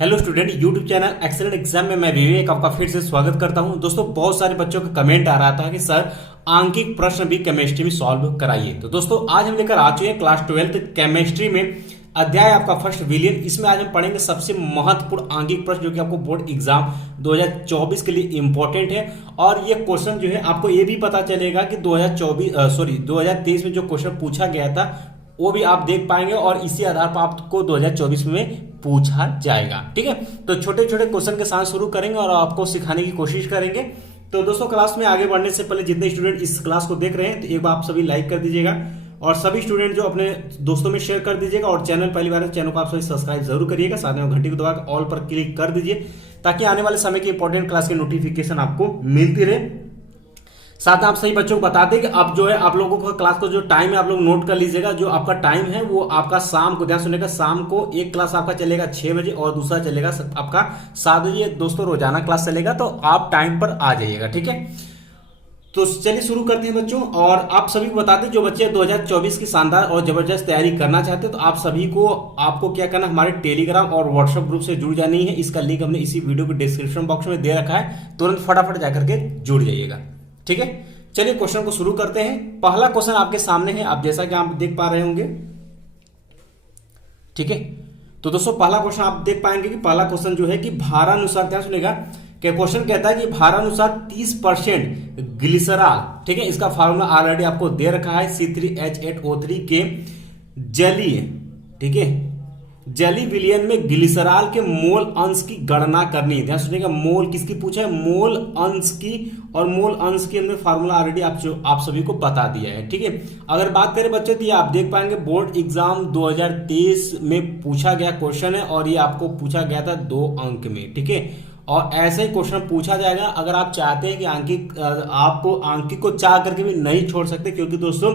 Hello student, YouTube channel excellent exam में मैं विवेक आपका फिर से स्वागत करता हूं। दोस्तों, बहुत सारे बच्चों का कमेंट आ रहा था कि सर आंकिक प्रश्न भी केमिस्ट्री में सॉल्व कराइए। तो दोस्तों, आज हम लेकर आ चुके हैं क्लास 12 केमिस्ट्री में अध्याय आपका फर्स्ट विलियन। इसमें आज हम पढ़ेंगे सबसे महत्वपूर्ण आंकिक प्रश्न जो कि आपको बोर्ड एग्जाम 2024 के लिए इंपॉर्टेंट है। और ये क्वेश्चन जो है आपको ये भी पता चलेगा कि 2023 में जो क्वेश्चन पूछा गया था वो भी आप देख पाएंगे और इसी आधार पर आपको 2024 में पूछा जाएगा। ठीक है, तो छोटे छोटे क्वेश्चन के साथ शुरू करेंगे और आपको सिखाने की कोशिश करेंगे। तो दोस्तों, क्लास में आगे बढ़ने से पहले जितने स्टूडेंट इस क्लास को देख रहे हैं तो एक बार आप सभी लाइक कर दीजिएगा और सभी स्टूडेंट जो अपने दोस्तों में शेयर कर दीजिएगा। और चैनल पहली बार है, चैनल को आप सभी सब्सक्राइब जरूर करिएगा, साथ में घंटी को दबा ऑल पर क्लिक कर दीजिए ताकि आने वाले समय की इंपॉर्टेंट क्लास की नोटिफिकेशन आपको मिलती रहे। साथ में आप सही बच्चों को बता दें कि अब जो है आप लोगों का क्लास का जो टाइम है आप लोग नोट कर लीजिएगा। जो आपका टाइम है वो आपका शाम को, ध्यान सुनिएगा, शाम को एक क्लास आपका चलेगा 6 बजे और दूसरा चलेगा आपका 7 बजे। दोस्तों, रोजाना क्लास चलेगा तो आप टाइम पर आ जाइएगा। ठीक है, तो चलिए शुरू करते हैं बच्चों। और आप सभी को बता दें, जो बच्चे 2024 की शानदार और जबरदस्त तैयारी करना चाहते हैं तो आप सभी को आपको क्या करना, हमारे टेलीग्राम और व्हाट्सएप ग्रुप से जुड़ जानी है। इसका लिंक हमने इसी वीडियो के डिस्क्रिप्शन बॉक्स में दे रखा है, तुरंत फटाफट जाकर के जुड़ जाइएगा। ठीक है, चलिए क्वेश्चन को शुरू करते हैं। पहला क्वेश्चन आपके सामने है, आप जैसा कि आप देख पा रहे होंगे। ठीक है, तो दोस्तों पहला क्वेश्चन आप देख पाएंगे कि पहला क्वेश्चन जो है कि भारानुसार, ध्यान सुनेगा, कि क्वेश्चन कहता है कि भारानुसार 30% ग्लिसरॉल, ठीक है, इसका फार्मूला ऑलरेडी आपको दे रखा है C3H8O3 के जलीय, ठीक है, जली विलयन में ग्लिसरॉल के मोल अंश की गणना करनी है। ध्यान सुनिएगा, मोल किसकी पूछा है, मोल अंश की, और मोल अंश के अंदर फार्मूला ऑलरेडी आप सभी को बता दिया है। ठीक है, अगर बात करें बच्चों तो ये आप देख पाएंगे बोर्ड एग्जाम 2023 में पूछा गया क्वेश्चन है और ये आपको पूछा गया था 2 अंक में। ठीक है, और ऐसे ही क्वेश्चन पूछा जाएगा। अगर आप चाहते हैं कि आपको अंकित को चाह करके भी नहीं छोड़ सकते, क्योंकि दोस्तों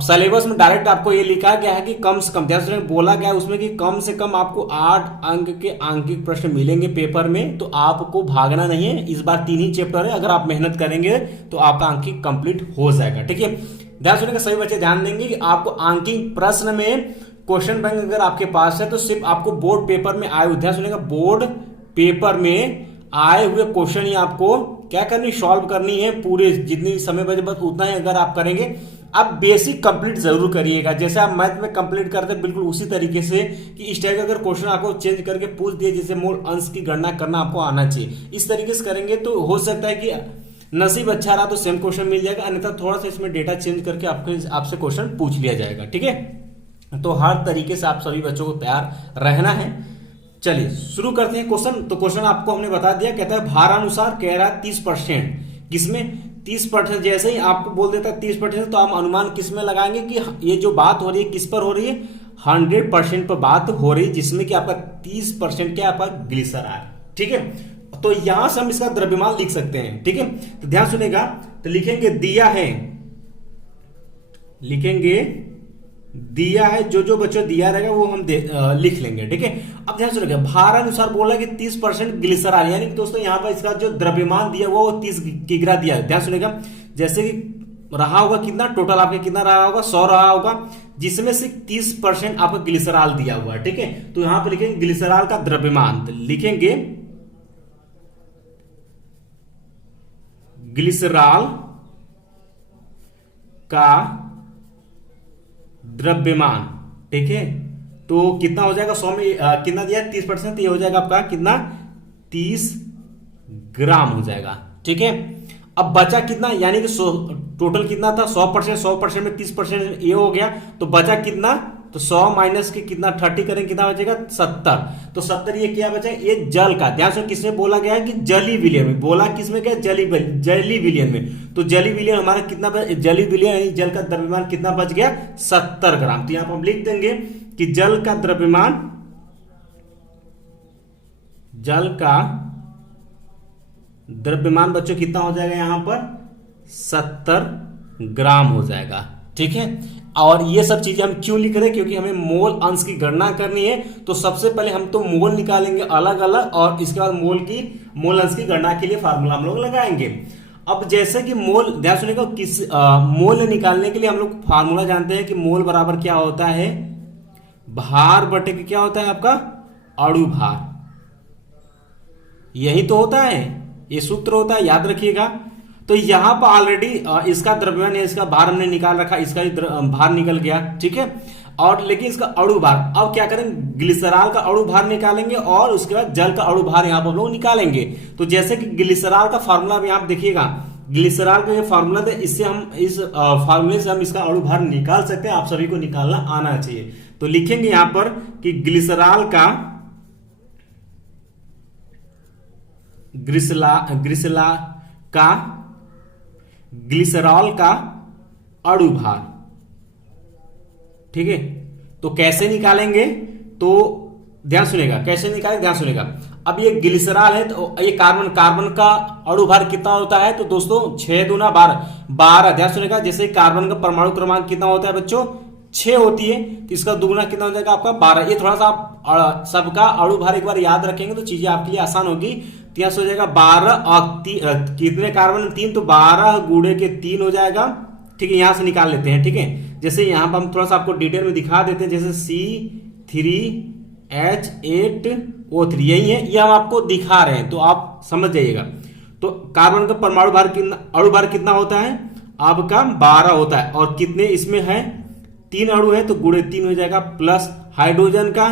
सिलेबस में डायरेक्ट आपको ये लिखा गया है कि कम से कम, ध्यान बोला गया है उसमें कि कम से कम आपको 8 अंक के आंकिक प्रश्न मिलेंगे पेपर में। तो आपको भागना नहीं है, इस बार 3 ही चैप्टर है, अगर आप मेहनत करेंगे तो आपका आंकिक कंप्लीट हो जाएगा। ठीक है, ध्यान सुनिएगा, सभी बच्चे ध्यान देंगे कि आपको आंकिक प्रश्न में क्वेश्चन बैंक अगर आपके पास है तो सिर्फ आपको बोर्ड पेपर में आए हुए, ध्यान सुनिएगा, बोर्ड पेपर में आए हुए क्वेश्चन ही आपको क्या करनी, सॉल्व करनी है। पूरे जितनी समय बचे बस उतना ही अगर आप करेंगे। आप बेसिक कंप्लीट जरूर करिएगा, जैसे आप मैथ में कंप्लीट करते हैं बिल्कुल उसी तरीके से, कि इस टाइप का अगर क्वेश्चन आपको चेंज करके पूछ दिए, जैसे मूल अंश की गणना करना आपको आना चाहिए, इस तरीके से करेंगे तो हो सकता है कि नसीब अच्छा रहा तो सेम क्वेश्चन मिल जाएगा, अन्यथा थोड़ा सा इसमें डेटा चेंज करके आपसे क्वेश्चन पूछ लिया जाएगा। ठीक है, तो हर तरीके से आप सभी बच्चों को तैयार रहना है। चलिए शुरू करते हैं क्वेश्चन। तो क्वेश्चन आपको हमने बता दिया, कहता है भारानुसार कह रहा है 30%, किसमें 30%। जैसे ही आपको बोल देता है 30%, तो हम अनुमान किसमें लगाएंगे कि ये जो बात हो रही है किस पर हो रही है, 100% पर बात हो रही है, जिसमें कि आपका 30% क्या आपका ग्लिसरॉल। ठीक है, तो यहां से हम इसका द्रव्यमान लिख सकते हैं। ठीक है, तो ध्यान सुनेगा, तो लिखेंगे दिया है, लिखेंगे दिया है, जो बच्चों दिया रहेगा वो हम लिख लेंगे। ठीक है, अब ध्यान सुनिएगा, भारानुसार बोला कि 30% ग्लिसरॉल, यानी कि दोस्तों यहाँ पर इसका जो द्रव्यमान दिया वो 30 किग्रा दिया है। ध्यान सुनिएगा, जैसे कि रहा होगा कितना, टोटल आपके कितना रहा होगा, 100 रहा होगा, जिसमें से 30% आपका ग्लिसरॉल दिया हुआ है। ठीक है, तो यहां पर लिखेंगे ग्लिसरॉल का द्रव्यमान, तो लिखेंगे ग्लिसरॉल का द्रव्यमान। ठीक है, तो कितना हो जाएगा, 100 में कितना दिया 30%, तो ये हो जाएगा आपका कितना, 30 ग्राम हो जाएगा। ठीक है, अब बचा कितना, यानी कि टोटल कितना था 100% में 30% ये हो गया, तो बचा कितना, तो 100 माइनस के कितना 30 करेंगे, कितना बचेगा 70। तो 70 ये क्या बचा, ये जल का, ध्यान से किसमें बोला गया है कि जली विलयन में, बोला किसमें क्या, जली विलयन में। तो जली विलयन हमारा कितना, जली विलयन यानी जल का द्रव्यमान कितना बच गया, 70 ग्राम। तो यहां पर हम लिख देंगे कि जल का द्रव्यमान, जल का द्रव्यमान बच्चों कितना हो जाएगा, यहां पर 70 ग्राम हो जाएगा। ठीक है, और ये सब चीजें हम क्यों लिख रहे हैं, क्योंकि हमें मोल अंश की गणना करनी है। तो सबसे पहले हम तो मोल निकालेंगे अलग अलग, और इसके बाद मोल अंश की गणना के लिए फार्मूला हम लोग लगाएंगे। अब जैसे कि मोल, ध्यान सुनिएगा, मोल निकालने के लिए हम लोग फार्मूला जानते हैं कि मोल बराबर क्या होता है, भार बटे क्या होता है आपका अणु भार। यही तो होता है, ये सूत्र होता है, याद रखिएगा। तो यहां पर ऑलरेडी इसका द्रव्यमान या इसका भार हमने निकाल रखा, इसका भार निकल गया, ठीक है। और लेकिन इसका अणु भार, अब क्या करेंगे, ग्लिसरॉल का अणु भार निकालेंगे और उसके बाद जल का अणु भार यहां पर हम लोग निकालेंगे। तो जैसे कि ग्लिसरॉल का फार्मूला भी आप देखिएगा, ग्लिसरॉल का ये फार्मूला था, इससे हम इस फार्मूले से हम इसका अणु भार निकाल सकते हैं। आप सभी को निकालना आना चाहिए। तो लिखेंगे यहां पर कि ग्लिसरॉल का अणु भार, ठीक है। तो कैसे निकालेंगे, तो ध्यान सुनेगा, कैसे निकालेंगे, ध्यान सुनेगा। अब ये ग्लिसरॉल है, तो ये कार्बन का अणु भार कितना होता है, तो दोस्तों 6 दूना 12। ध्यान सुनेगा, जैसे कार्बन का परमाणु क्रमांक कितना होता है बच्चों, 6 होती है, तो इसका दुगुना कितना हो जाएगा आपका 12। ये थोड़ा सा आप सबका अणु भार एक बार याद रखेंगे तो चीजें आपके लिए आसान होगी। तो यहां से हो जाएगा 12 और कितने कार्बन, 3, तो 12 गुणे के 3 हो जाएगा, ठीक है। यहां से निकाल लेते हैं, ठीक है। जैसे यहां पर हम थोड़ा सा आपको डिटेल में दिखा देते हैं, जैसे C3H8O3 यही है, ये हम आपको दिखा रहे हैं, तो आप समझ जाइएगा। तो कार्बन का परमाणु भार कितना, अणु भार कितना होता है आपका 12 होता है, और कितने इसमें है, 3 अणु है, तो गुणे 3 हो जाएगा, प्लस हाइड्रोजन का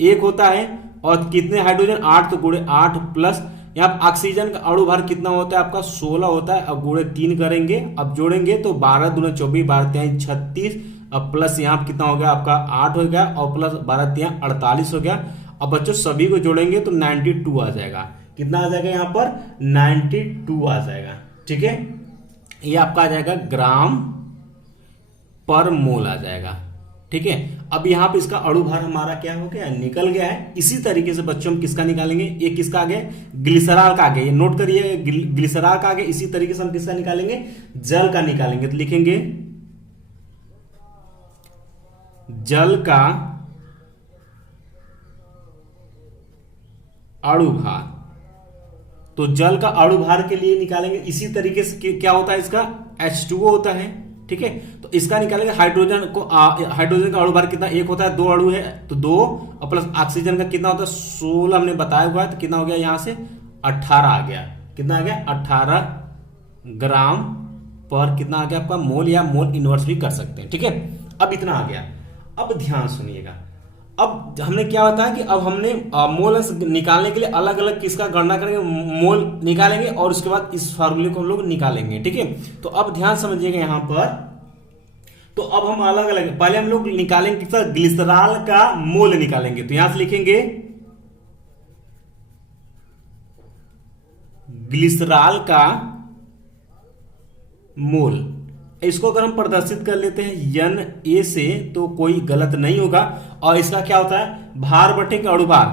1 होता है, और कितने हाइड्रोजन 8, तो गुणे 8, प्लस यहाँ ऑक्सीजन का अणु भार कितना होता है आपका 16 होता है। अब गुणे 3 करेंगे, अब जोड़ेंगे तो 12 दूना 24, 12 तिहाई 36, अब प्लस यहाँ कितना हो गया आपका 8 हो गया, और प्लस 12 तिहाई 48 हो गया। अब बच्चों सभी को जोड़ेंगे तो 92 आ जाएगा। कितना आ जाएगा यहाँ पर 92 आ जाएगा, ठीक है। ये आपका आ जाएगा ग्राम पर मोल आ जाएगा, ठीक है। अब यहाँ पे इसका अणु भार हमारा क्या हो गया, निकल गया है। इसी तरीके से बच्चों हम किसका निकालेंगे, ये किसका आ गया, ग्लिसरॉल का आ गया, ये नोट करिए, ग्लिसरॉल का आ गया। इसी तरीके से हम किसका निकालेंगे, जल का निकालेंगे। तो लिखेंगे जल का अणु भार। तो जल का अणु भार के लिए निकालेंगे इसी तरीके से, क्या होता है इसका H2O होता है, ठीक है। तो इसका निकालेंगे, हाइड्रोजन का अणु भार कितना, 1 होता है, 2 अणु है तो 2, और प्लस ऑक्सीजन का कितना होता है 16 हमने बताया हुआ है, तो कितना हो गया यहां से 18 आ गया। कितना आ गया 18 ग्राम पर कितना आ गया आपका मोल, या मोल इनवर्स भी कर सकते हैं, ठीक है। अब इतना आ गया। अब ध्यान सुनिएगा, अब हमने क्या बताया कि अब हमने मोल अंश निकालने के लिए अलग अलग किसका गणना करेंगे, मोल निकालेंगे, और उसके बाद इस फार्मूले को हम लोग निकालेंगे, ठीक है। तो अब ध्यान समझिएगा यहां पर, तो अब हम अलग अलग, पहले हम लोग निकालेंगे किसका, ग्लिसरॉल का मोल निकालेंगे। तो यहां से लिखेंगे ग्लिसरॉल का मोल। इसको अगर हम प्रदर्शित कर लेते हैं Na से, तो कोई गलत नहीं होगा। और इसका क्या होता है, भार बटे के अणु भार,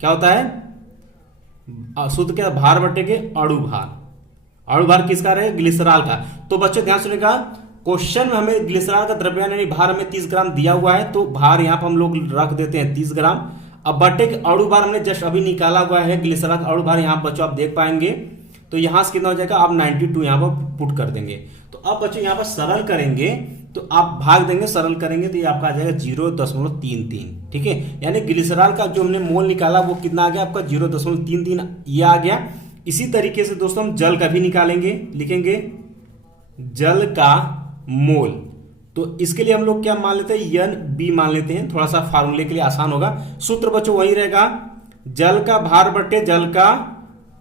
क्या होता है सूत्र क्या, भार बटे के अणु भार। अणु भार किसका रहे, ग्लिसरॉल का। तो बच्चों ध्यान सुनिएगा, क्वेश्चन में हमें ग्लिसरॉल का द्रव्यमान यानी भार हमें 30 ग्राम दिया हुआ है, तो भार यहां पर हम लोग रख देते हैं 30 ग्राम। अब बटे के अणु भार हमने जस्ट अभी निकाला हुआ है, ग्लिसरॉल का अणु भार यहां बच्चों आप देख पाएंगे। तो यहां से कितना हो जाएगा, आप 92 यहां पर पुट कर देंगे। तो अब बच्चों यहां पर सरल करेंगे, तो आप भाग देंगे, सरल करेंगे तो ये आपका आ जाएगा 0.33, ठीक है। यानी ग्लिसरॉल का जो हमने मोल निकाला वो कितना आ गया आपका 0.33 ये आ गया। इसी तरीके से दोस्तों हम जल का भी निकालेंगे, लिखेंगे जल का मोल। तो इसके लिए हम लोग क्या मान लेते हैं, NB मान लेते हैं, थोड़ा सा फार्मूले के लिए आसान होगा। सूत्र बच्चों वही रहेगा, जल का भार बटे जल का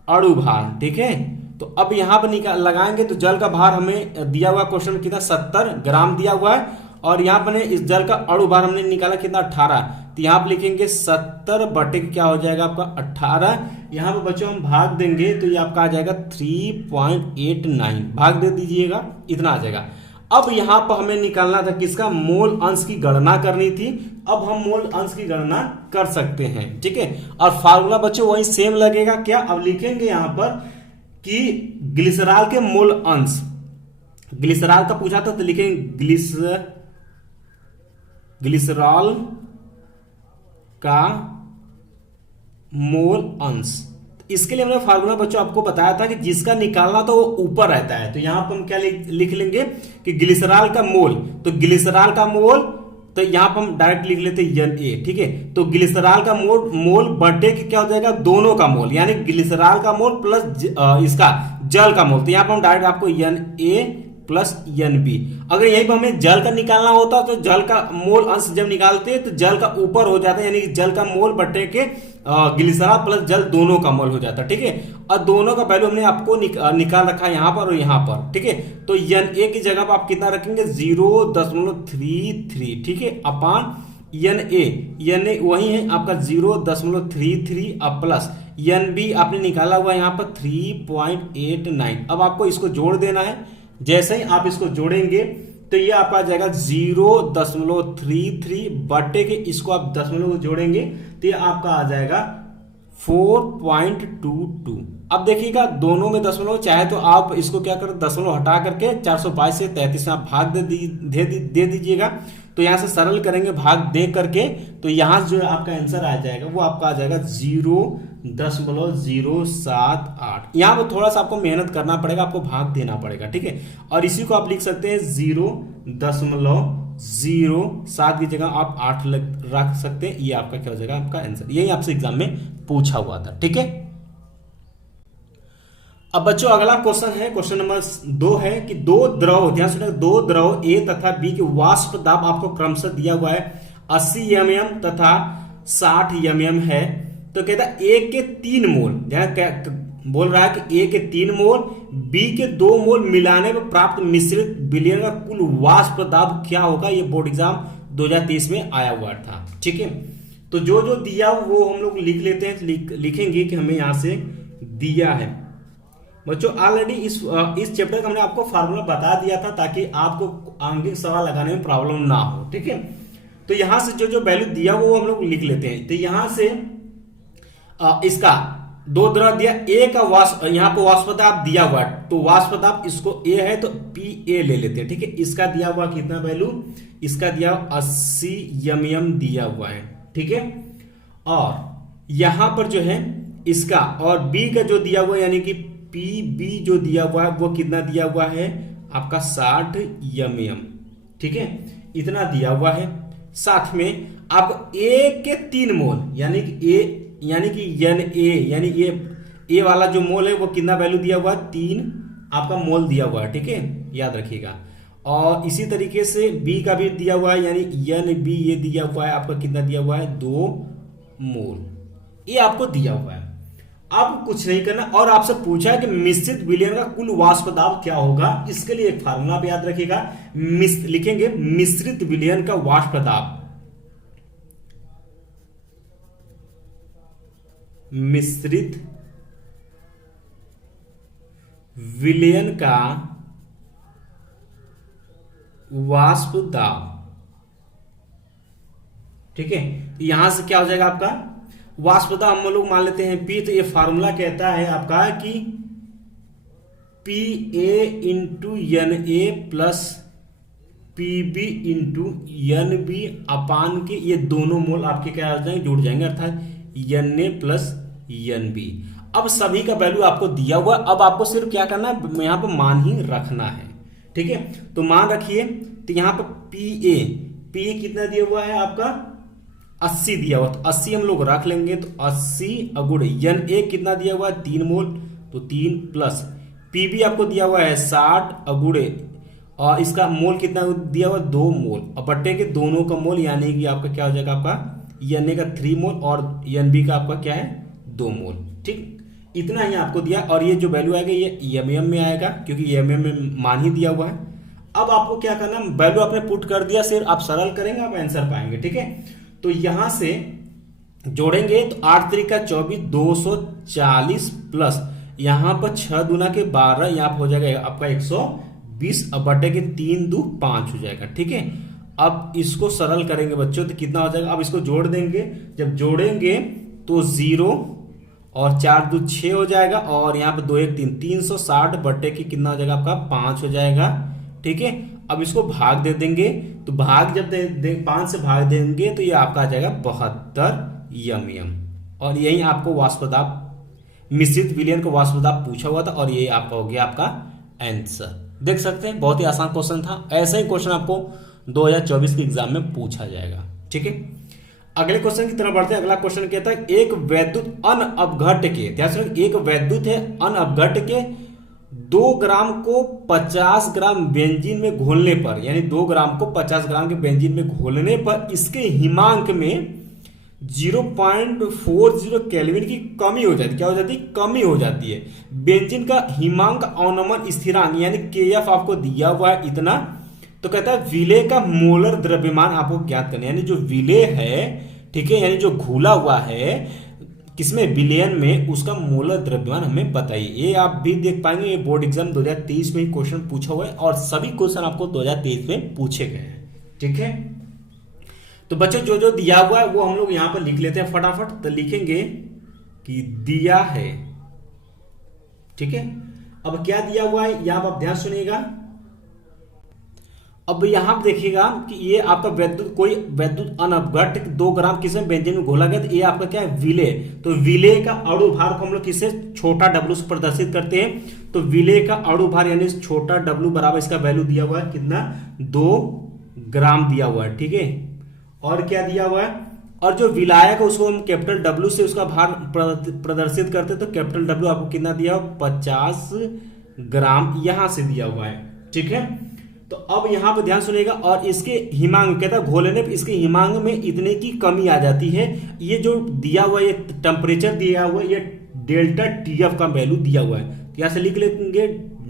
अणु भार, ठीक है। तो अब यहां पर लगाएंगे, तो जल का भार हमें दिया हुआ क्वेश्चन कितना 70 ग्राम दिया हुआ है, और यहां पर इस जल का अणु भार हमने निकाला कितना 18। तो यहां पर लिखेंगे 70 बटे क्या हो जाएगा आपका 18। यहां पर बच्चों हम भाग देंगे तो ये आपका आ जाएगा 3.89, भाग दे दीजिएगा, इतना आ जाएगा। अब यहां पर हमें निकालना था किसका, मोल अंश की गणना करनी थी। अब हम मोल अंश की गणना कर सकते हैं, ठीक है। और फार्मूला बच्चों वही सेम लगेगा क्या, अब लिखेंगे यहां पर कि ग्लिसरॉल के मोल अंश, ग्लिसरॉल का पूछा था तो लिखेंगे ग्लिसरॉल का मोल अंश। इसके लिए हमने फार्मूला बच्चों आपको बताया था कि जिसका निकालना तो वो ऊपर रहता है। तो यहां पर हम क्या लिख लेंगे कि ग्लिसरॉल का मोल, तो ग्लिसरॉल का मोल तो यहाँ पर हम डायरेक्ट लिख लेते हैं Na, ठीक है। तो ग्लिसरॉल का मोल बटे की क्या हो जाएगा, दोनों का मोल, यानी ग्लिसरॉल का मोल प्लस इसका जल का मोल। तो यहाँ पर हम डायरेक्ट आपको Na प्लस NB, अगर यहीं पर हमें जल का निकालना होता तो जल का मोल अंश जब निकालते हैं तो जल का ऊपर हो जाता है, यानी जल का मोल बटे के ग्लिसरॉल प्लस जल दोनों का मोल हो जाता है, ठीक है। और दोनों का वैल्यू हमने आपको निकाल रखा है यहाँ पर और यहाँ पर, ठीक है। तो Na की जगह पर आप कितना रखेंगे 0.33, ठीक है, अपान Na वही है आपका 0.33 और प्लस NB आपने निकाला हुआ यहाँ पर 3.89। अब आपको इसको जोड़ देना है। जैसे ही आप इसको जोड़ेंगे तो ये आपका आ जाएगा 0.33 बटे के इसको आप दशमलव को जोड़ेंगे तो ये आपका आ जाएगा 4.22। अब देखिएगा दोनों में दशमलव, चाहे तो आप इसको क्या करें दशमलव हटा करके 422 से 33 में आप भाग दे दीजिएगा। तो यहां से सरल करेंगे भाग दे करके, तो यहां जो आपका आंसर आ जाएगा वो आपका आ जाएगा 0.078। यहां पर थोड़ा सा आपको मेहनत करना पड़ेगा, आपको भाग देना पड़ेगा, ठीक है। और इसी को आप लिख सकते हैं 0.07 की जगह आप 8 रख सकते हैं। ये आपका क्या हो जाएगा आपका आंसर, यही आपसे एग्जाम में पूछा हुआ था, ठीक है। अब बच्चों अगला क्वेश्चन है, क्वेश्चन नंबर 2 है कि दो द्रव, ध्यान सुनिए, दो द्रव A तथा B के वाष्प दाब आपको क्रमशः दिया हुआ है 80 mm तथा 60 mm है। तो कहता है A के 3 मोल, बोल रहा है कि A के 3 मोल B के 2 मोल मिलाने पर प्राप्त मिश्रित विलयन का कुल वाष्प दाब क्या होगा। ये बोर्ड एग्जाम 2023 में आया हुआ था, ठीक है। तो जो जो दिया वो हम लोग लिख लेते हैं, लिखेंगे कि हमें यहां से दिया है। बच्चों ऑलरेडी इस चैप्टर का हमने आपको फार्मूला बता दिया था ताकि आपको आंगिक सवाल लगाने में प्रॉब्लम ना हो, ठीक है। तो यहां से जो जो वैल्यू दिया वो हम लोग लिख लेते हैं। तो यहां से इसका दो द्रव दिया, ए का वाष्प, यहां पर वाष्प दाब दिया हुआ है, तो वाष्प दाब इसको ए है तो PA ले लेते हैं, ठीक है। इसका दिया हुआ कितना वैल्यू, इसका दिया 80 mm दिया हुआ है, ठीक है। और यहां पर जो है इसका और B का जो दिया हुआ है यानी कि PB जो दिया हुआ है वो कितना दिया हुआ है आपका 60 mm, ठीक है, इतना दिया हुआ है। साथ में आपको A के 3 मोल यानी कि Na यानी ये वाला जो मोल है वो कितना वैल्यू दिया हुआ है 3 आपका मोल दिया हुआ है, ठीक है, याद रखिएगा। और इसी तरीके से B का भी दिया हुआ है यानी NB ये दिया हुआ है आपका कितना दिया हुआ है 2 मोल, ये आपको दिया हुआ है। आपको कुछ नहीं करना और आपसे पूछा है कि मिश्रित विलयन का कुल वाष्प दाब क्या होगा। इसके लिए एक फार्मूला भी याद रखिएगा, लिखेंगे मिश्रित विलयन का वाष्प दाब, मिश्रित विलयन का वाष्प दाब, ठीक है। यहां से क्या हो जाएगा आपका वाष्प दाब हम लोग मान लेते हैं P। तो ये फार्मूला कहता है आपका कि PA into NA plus PB into NB अपान के ये दोनों मोल आपके क्या हो जाएंगे, जुड़ जाएंगे, अर्थात NA प्लस NB। अब सभी का वैल्यू आपको दिया हुआ, अब आपको सिर्फ क्या करना है यहां पर मान ही रखना है, ठीक है। तो मान रखिए, तो यहां पर PA कितना दिया हुआ है आपका 80 दिया हुआ, तो 80 हम लोग रख लेंगे। तो 80 अगुड़े NA कितना दिया हुआ है 3 मोल, तो 3 प्लस PB आपको दिया हुआ है 60 अगुड़े और इसका मोल कितना दिया हुआ 2 मोल और बट्टे के दोनों का मोल यानी कि आपका क्या हो जाएगा आपका NA का 3 मोल और NB का आपका क्या है 2 मोल, ठीक। इतना ही आपको दिया और ये जो वैल्यू आएगा ये mm में आएगा क्योंकि mm में मान ही दिया हुआ है। अब आपको क्या करना, वैल्यू आपने पुट कर दिया, सिर्फ आप सरल करेंगे आप आंसर पाएंगे, ठीक है। तो यहां से जोड़ेंगे तो 8 त्रिका 24 240 प्लस यहां पर 6 दूना के 12 यहां पर हो जाएगा आपका 120 अब बटे के 3 2 5 हो जाएगा, ठीक है। अब इसको सरल करेंगे बच्चों तो कितना हो जाएगा, अब इसको जोड़ देंगे, जब जोड़ेंगे तो 0 और 4 2 6 हो जाएगा और यहाँ पे 2 1 3 360 बटे की कितना हो जाएगा आपका 5 हो जाएगा, ठीक है। अब इसको भाग दे देंगे तो भाग जब 5 से भाग देंगे तो ये आपका आ जाएगा 72 mm और यही आपको वाष्प दाब मिश्रित विलयन का वाष्प दाब पूछा हुआ था और ये आपका हो गया आपका आंसर। देख सकते हैं बहुत ही आसान क्वेश्चन था। ऐसा ही क्वेश्चन आपको 2024 के एग्जाम में पूछा जाएगा। ठीक है, अगले क्वेश्चन की तरफ बढ़ते हैं। अगला क्वेश्चन कहता है एक वैद्युत अनअपघट्य के, ध्यान से एक वैद्युत है अनअपघट्य के 2 ग्राम को 50 ग्राम बेंजीन में घोलने पर, यानी 2 ग्राम को 50 ग्राम के बेंजीन में घोलने पर इसके हिमांक में 0.40 केल्विन की कमी हो जाती है। क्या हो जाती है? कमी हो जाती है। बेंजीन का हिमांक अवनमन स्थिरांक यानी केएफ आपको दिया हुआ है इतना, तो कहता है विलेय का मोलर द्रव्यमान आपको ज्ञात करना है, यानी जो विलेय है, ठीक है, यानी जो घुला हुआ है किसमें, विलयन में, उसका मोलर द्रव्यमान हमें बताइए। ये आप भी देख पाएंगे, ये बोर्ड एग्जाम 2023 में ही क्वेश्चन पूछा हुआ है और सभी क्वेश्चन आपको 2023 में पूछे गए हैं। ठीक है, तो बच्चों जो जो दिया हुआ है वो हम लोग यहां पर लिख लेते हैं फटाफट। तो लिखेंगे कि दिया है। ठीक है, अब क्या दिया हुआ है यहां आप ध्यान सुनिएगा। अब यहां देखिएगा कि ये आपका वैद्युत, कोई वैद्युत अनअपघट्य 2 ग्राम किसमें बेंजीन में घोला गया, तो ये आपका क्या है, विलेय। तो विलेय का अणु भार को हम लोग किससे, छोटा w से प्रदर्शित करते हैं। तो विलेय का अणु भार यानी छोटा w बराबर इसका वैल्यू दिया हुआ है कितना, 2 ग्राम दिया हुआ है। ठीक है, और क्या दिया हुआ है, और जो विलायक है उसको हम कैपिटल W से उसका भार प्रदर्शित करते हैं। तो कैपिटल W आपको कितना दिया हुआ, 50 ग्राम यहां से दिया हुआ है। ठीक है, तो अब यहां पर ध्यान सुनिएगा। और इसके हिमांक कहता है घोलने पर इसके हिमांक में इतने की कमी आ जाती है। ये जो दिया हुआ, ये टेम्परेचर दिया हुआ है, ये डेल्टा TF का वैल्यू दिया हुआ है। तो यहां से लिख लेंगे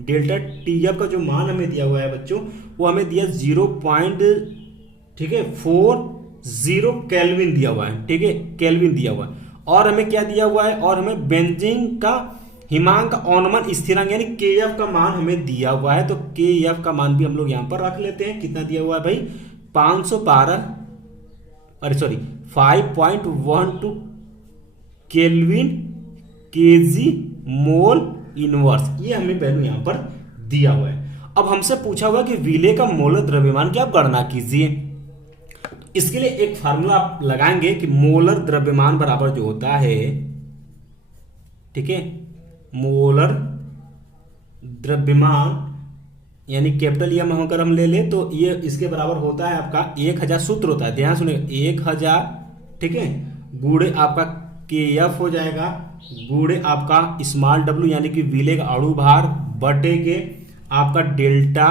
डेल्टा TF का जो मान हमें दिया हुआ है बच्चों, वो हमें दिया 0.40 केल्विन दिया हुआ है। ठीक है, केल्विन दिया हुआ है। और हमें क्या दिया हुआ है, और हमें बेंजीन का हिमांक अवनमन स्थिरांक यानी केएफ का मान हमें दिया हुआ है। तो केएफ का मान भी हम लोग यहां पर रख लेते हैं। कितना दिया हुआ है भाई, 512 केल्विन केजी मोल इनवर्स, ये हमें वैल्यू यहां पर दिया हुआ है। अब हमसे पूछा हुआ कि विलेय का मोलर द्रव्यमान की आप गणना कीजिए। इसके लिए एक फार्मूला आप लगाएंगे कि मोलर द्रव्यमान बराबर जो होता है, ठीक है, मोलर द्रव्यमान यानी कैपिटल एम अगर हम ले ले तो ये इसके बराबर होता है आपका 1000 सूत्र होता है, ध्यान सुनिए 1000, ठीक है, गुणे आपका केएफ हो जाएगा, गुणे आपका स्मॉल w यानी कि विलेय का अणु भार बटे के आपका डेल्टा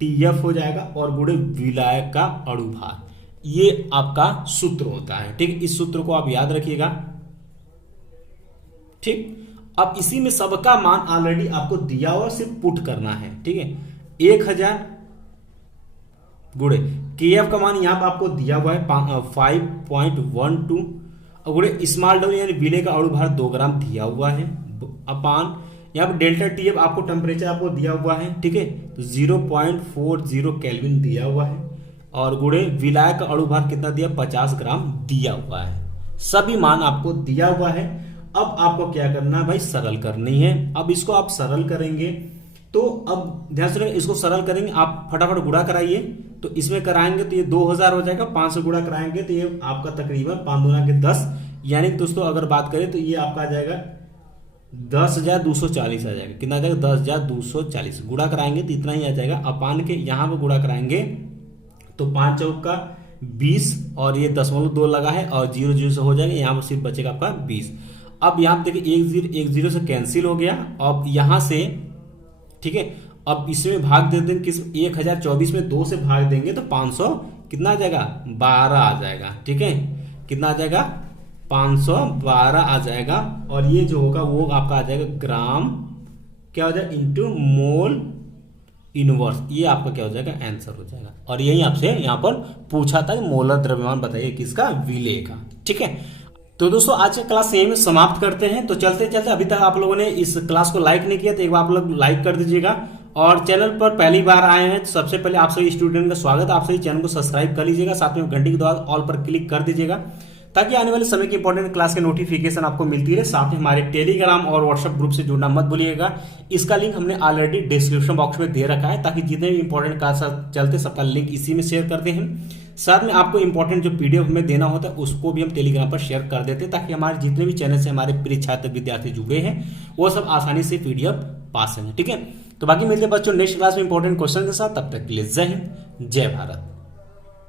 टीएफ हो जाएगा और गुणे विलायक का अणु भार। ये आपका सूत्र होता है। ठीक, इस सूत्र को आप याद रखिएगा। ठीक, अब इसी में सबका मान ऑलरेडी आपको दिया हुआ, सिर्फ पुट करना है। ठीक है, 1000 गुणे केएफ का मान यहां पर आपको दिया हुआ है 5.12 और गुणे स्मॉल w यानी विलेय का अणु भार 2 ग्राम दिया हुआ है अपान यहाँ पर डेल्टा टीएफ आपको टेम्परेचर आपको दिया हुआ है। ठीक है, तो 0.40 केल्विन दिया हुआ है और गुणे विलायक का अणु भार कितना दिया, 50 ग्राम दिया हुआ है। सभी मान आपको दिया हुआ है। अब आपको क्या करना है भाई, सरल करनी है। अब इसको आप सरल करेंगे तो अब ध्यान से इसको सरल करेंगे, आप फटाफट गुणा कराइए। तो इसमें कराएंगे तो ये 2000 हो जाएगा, 5 से गुणा कराएंगे तो ये आपका तकरीबन 5 दूना के 10, यानी दोस्तों अगर बात करें तो ये आपका आ जाएगा 10,240 आ जाएगा। कितना आ जाएगा, 10,240। गुणा कराएंगे तो इतना ही आ जाएगा। अपान के यहां पर गुणा कराएंगे तो 5 चौक का 20 और ये 0.2 लगा है और 0 से हो जाएगा, यहाँ पर सिर्फ बचेगा आपका 20। अब यहाँ देखिए 1 0 से कैंसिल हो गया। अब यहां से ठीक है, अब इसमें भाग दे देंगे किस, 1024 में 2 से भाग देंगे तो 500 कितना आ जाएगा, 12 आ जाएगा। ठीक है, कितना आ जाएगा, 512 आ जाएगा। और ये जो होगा वो आपका आ जाएगा ग्राम क्या हो जाएगा इंटू मोल इनवर्स, ये आपका क्या हो जाएगा, आंसर हो जाएगा। और यही आपसे यहाँ पर पूछा था मोलर द्रव्यमान बताइए किसका, विलेय का। ठीक है, तो दोस्तों आज का क्लास यहीं में समाप्त करते हैं। तो चलते चलते अभी तक आप लोगों ने इस क्लास को लाइक नहीं किया तो एक बार आप लोग लाइक कर दीजिएगा। और चैनल पर पहली बार आए हैं तो सबसे पहले आप सभी स्टूडेंट का स्वागत है, आप सभी चैनल को सब्सक्राइब कर लीजिएगा, साथ में घंटी के द्वारा ऑल पर क्लिक कर दीजिएगा ताकि आने वाले समय की इंपॉर्टेंट क्लास के नोटिफिकेशन आपको मिलती रहे। साथ में हमारे टेलीग्राम और व्हाट्सएप ग्रुप से जुड़ना मत भूलिएगा, इसका लिंक हमने ऑलरेडी डिस्क्रिप्शन बॉक्स में दे रखा है ताकि जितने भी इंपॉर्टेंट क्लास चलते सबका लिंक इसी में शेयर करते हैं। साथ में आपको इंपॉर्टेंट जो पीडीएफ हमें देना होता है उसको भी हम टेलीग्राम पर शेयर कर देते हैं ताकि हमारे जितने भी चैनल से हमारे प्रिय छात्र विद्यार्थी जुड़े हैं वो सब आसानी से पीडीएफ पा सकें। ठीक है, तो बाकी मिलते हैं बच्चों नेक्स्ट क्लास में इंपॉर्टेंट क्वेश्चन के साथ। तब तक के लिए जय हिंद, जय भारत।